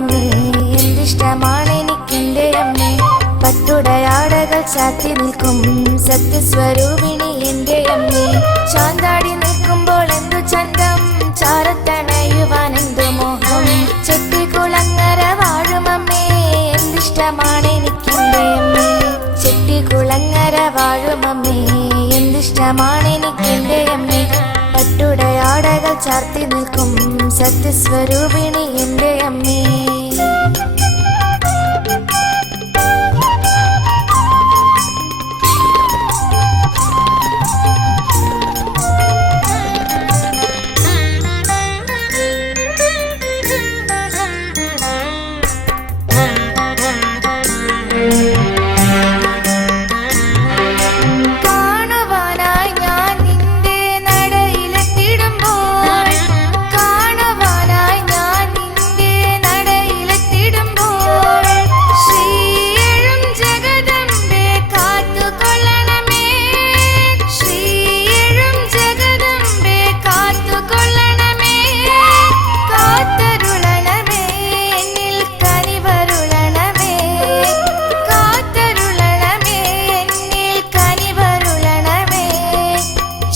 വാഴുമമ്മേ, എന്തിഷ്ടമാണ് എനിക്കെന്റെ അമ്മേ. പട്ടുടയാടകൾ ചാത്തി നിൽക്കും സത്യസ്വരൂപിണി എന്റെ അമ്മേ. ചാന്താടി നിൽക്കുമ്പോൾ എന്തു ചന്തം, ചാരത്തണയുവാൻ എന്തു മോഹം. ചെട്ടികുളങ്ങര വാഴുമമ്മേ, എന്തിഷ്ടമാണ് എനിക്കെന്റെ അമ്മേ. ചെട്ടികുളങ്ങര വാഴുമമ്മേ, എന്തിഷ്ടമാണ് എനിക്കെന്റെ അമ്മേ. പട്ടുടയാടകൾ ചാർത്തി നിൽക്കും സത്യസ്വരൂപിണി എന്റെ അമ്മേ.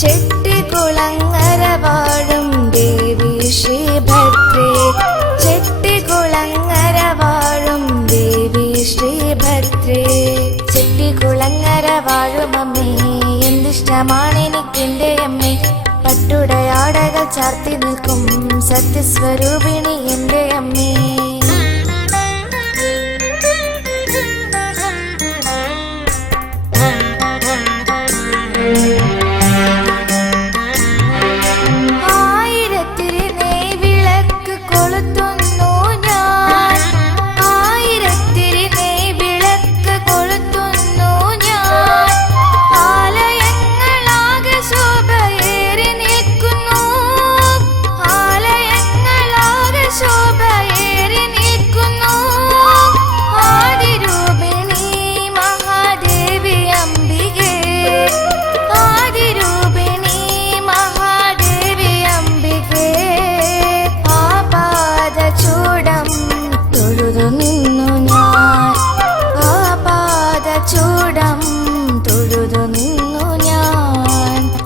ചെട്ടികുളങ്ങര വാഴും ദേവി ശ്രീഭദ്രേ, ചെട്ടികുളങ്ങര വാഴും ദേവി ശ്രീഭദ്രേ. ചെട്ടികുളങ്ങര വാഴുമമ്മേ, എന്തിഷ്ടമാണ് എനിക്കെന്റെ അമ്മേ. പട്ടുടയാടകൾ ചാർത്തി നിൽക്കും സത്യസ്വരൂപിണി എന്റെ അമ്മേ.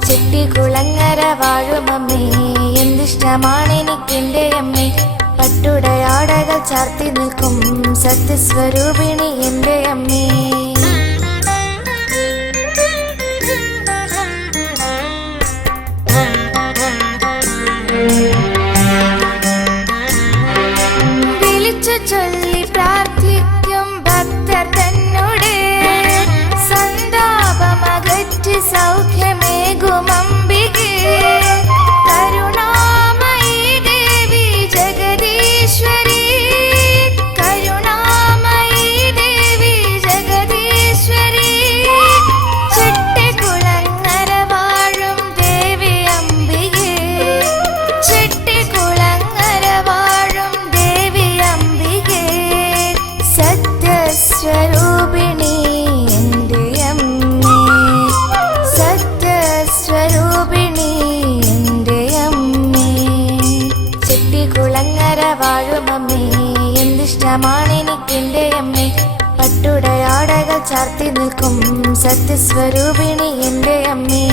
ചെട്ടികുളങ്ങര വാഴുമമ്മേ, എന്തിഷ്ടമാണ് എനിക്കെന്റെ അമ്മേ. പട്ടുടയാടകൾ ചാർത്തി നിൽക്കും സത്യസ്വരൂപിണി എന്റെ അമ്മേ. വിളിച്ചു ചൊല്ലി പ്രാർത്ഥിക്കും ഭക്തർ തന്നോട്, സന്താപമകറ്റി സൗഖ്യമേകുമംബികേ. കരുണാമയി ദേവി ജഗദീശ്വരി, കരുണാമയി ദേവി ജഗദീശ്വരി. ചെട്ടികുളങ്ങര വാഴും ദേവി അംബികേ, ചെട്ടികുളങ്ങര വാഴും ദേവി അംബികേ. സത്യസ്വരൂപിണി എന്റെ അമ്മേ, സത്യസ്വരൂപിണി എന്റെ അമ്മേ. ചെട്ടികുളങ്ങര വാഴുമമ്മേ, എന്തിഷ്ടമാണ് എനിക്കെന്റെ അമ്മേ. പട്ടുടയാടകൾ ചാർത്തി നിൽക്കും സത്യസ്വരൂപിണി എന്റെ അമ്മേ.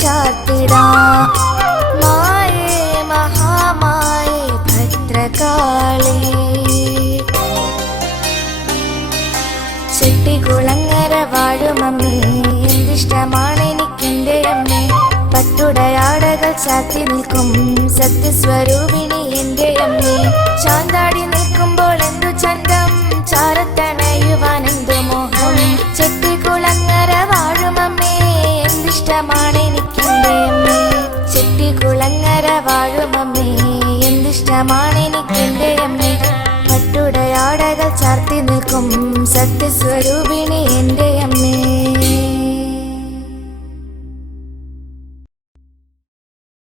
ചാർത്തിടാം മായേ മഹാമായേ ഭദ്രകാളി. ചെട്ടികുളങ്ങര വാഴുമമ്മേ, എന്തിഷ്ടമാണ് എനിക്കെന്റെ അമ്മേ. പട്ടുടയാടകൾ ചാത്തി നിൽക്കും സത്യസ്വരൂപിണി എന്റെ അമ്മേ. ചാന്താടി നിൽക്കുമ്പോൾ എന്തു ചന്തം, ചാരത്തണയുവാൻ എന്തു മോഹം. ചെട്ടികുളങ്ങര വാഴുമമ്മേ എന്തിഷ്ടമാണ് എനിക്കെന്റെ അമ്മേ. ചെട്ടികുളങ്ങര വാഴുമമ്മേ എന്തിഷ്ടമാണ് എനിക്കെന്റെ അമ്മേ. പട്ടുടയാടകൾ ചാർത്തി നിൽക്കും സത്യസ്വരൂപിണി